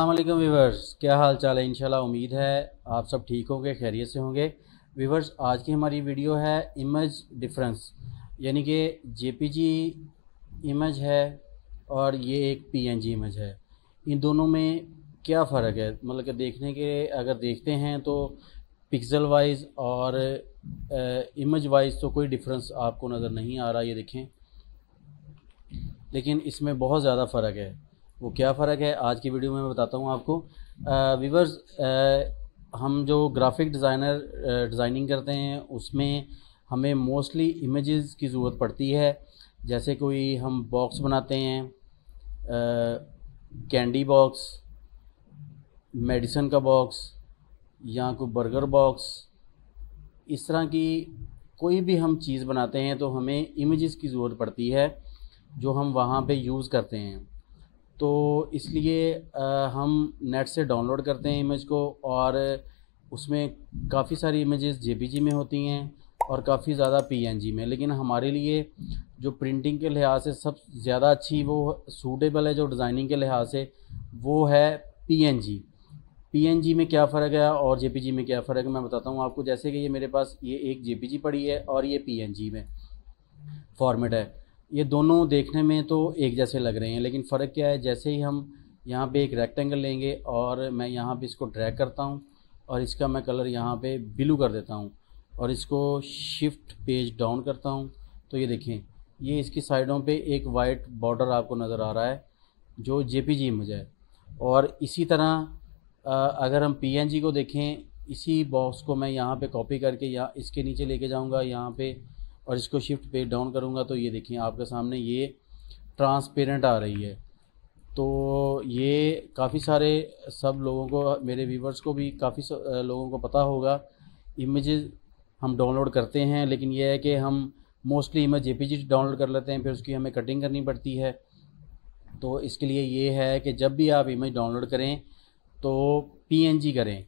अस्सलाम वालेकुम व्यूवर्स, क्या हाल चाल है। इंशाल्लाह उम्मीद है आप सब ठीक होंगे, खैरियत से होंगे। व्यूवर्स, आज की हमारी वीडियो है इमेज डिफरेंस, यानी कि जेपीजी इमेज है और ये एक पीएनजी इमेज है। इन दोनों में क्या फ़र्क है, मतलब कि देखने के अगर देखते हैं तो पिक्सल वाइज और इमेज वाइज तो कोई डिफरेंस आपको नज़र नहीं आ रहा, ये देखें। लेकिन इसमें बहुत ज़्यादा फ़र्क है। वो क्या फ़र्क है आज की वीडियो में मैं बताता हूँ आपको। व्यूवर्स, हम जो ग्राफिक डिज़ाइनिंग करते हैं उसमें हमें मोस्टली इमेजेस की ज़रूरत पड़ती है। जैसे कोई हम बॉक्स बनाते हैं, कैंडी बॉक्स, मेडिसन का बॉक्स या कोई बर्गर बॉक्स, इस तरह की कोई भी हम चीज़ बनाते हैं तो हमें इमेजेस की ज़रूरत पड़ती है जो हम वहाँ पे यूज़ करते हैं। तो इसलिए हम नेट से डाउनलोड करते हैं इमेज को, और उसमें काफ़ी सारी इमेजेस जेपीजी में होती हैं और काफ़ी ज़्यादा पीएनजी में। लेकिन हमारे लिए जो प्रिंटिंग के लिहाज से सब ज़्यादा अच्छी वो सूटेबल है, जो डिज़ाइनिंग के लिहाज से, वो है पीएनजी। पीएनजी में क्या फ़र्क है और जेपीजी में क्या फ़र्क है मैं बताता हूँ आपको। जैसे कि ये मेरे पास ये एक जेपीजी पड़ी है और ये पीएनजी में फॉर्मेट है। ये दोनों देखने में तो एक जैसे लग रहे हैं, लेकिन फ़र्क क्या है। जैसे ही हम यहाँ पे एक रेक्टेंगल लेंगे और मैं यहाँ पे इसको ड्रैग करता हूँ और इसका मैं कलर यहाँ पे ब्लू कर देता हूँ और इसको शिफ्ट पेज डाउन करता हूँ, तो ये देखें, ये इसकी साइडों पे एक वाइट बॉर्डर आपको नज़र आ रहा है जो जेपीजी इमेज है। और इसी तरह अगर हम पीएनजी को देखें, इसी बॉक्स को मैं यहाँ पे कॉपी करके या इसके नीचे लेके जाऊँगा यहाँ पे और इसको शिफ्ट पेज डाउन करूँगा, तो ये देखिए आपके सामने ये ट्रांसपेरेंट आ रही है। तो ये काफ़ी सारे सब लोगों को, मेरे व्यूवर्स को भी काफ़ी लोगों को पता होगा। इमेजेस हम डाउनलोड करते हैं, लेकिन ये है कि हम मोस्टली इमेज जेपीजी डाउनलोड कर लेते हैं, फिर उसकी हमें कटिंग करनी पड़ती है। तो इसके लिए ये है कि जब भी आप इमेज डाउनलोड करें तो पीएनजी करें।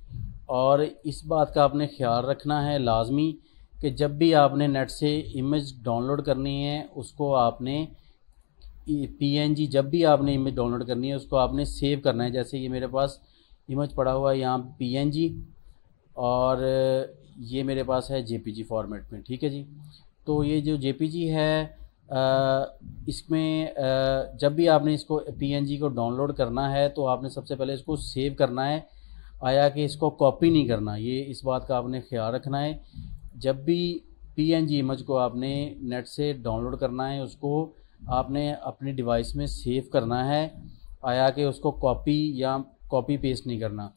और इस बात का आपने ख्याल रखना है लाजमी कि जब भी आपने नेट से इमेज डाउनलोड करनी है उसको आपने पीएनजी, जब भी आपने इमेज डाउनलोड करनी है उसको आपने सेव करना है। जैसे ये मेरे पास इमेज पड़ा हुआ है यहाँ पीएनजी, और ये मेरे पास है जेपीजी फॉर्मेट में, ठीक है जी। तो ये जो जेपीजी है इसमें जब भी आपने इसको पीएनजी को डाउनलोड करना है तो आपने सबसे पहले इसको सेव करना है, आया कि इसको कॉपी नहीं करना। ये इस बात का आपने ख्याल रखना है। जब भी पीएनजी इमेज को आपने नेट से डाउनलोड करना है उसको आपने अपनी डिवाइस में सेव करना है, आया कि उसको कॉपी या कॉपी पेस्ट नहीं करना।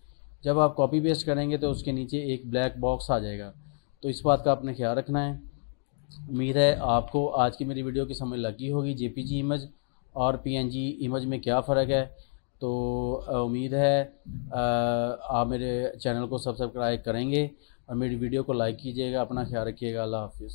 जब आप कॉपी पेस्ट करेंगे तो उसके नीचे एक ब्लैक बॉक्स आ जाएगा। तो इस बात का आपने ख्याल रखना है। उम्मीद है आपको आज की मेरी वीडियो की समझ लगी होगी, जेपीजी इमेज और पीएनजी इमेज में क्या फ़र्क है। तो उम्मीद है आप मेरे चैनल को सब्सक्राइब करेंगे और मेरी वीडियो को लाइक कीजिएगा। अपना ख्याल रखिएगा। अल्लाह हाफिज़।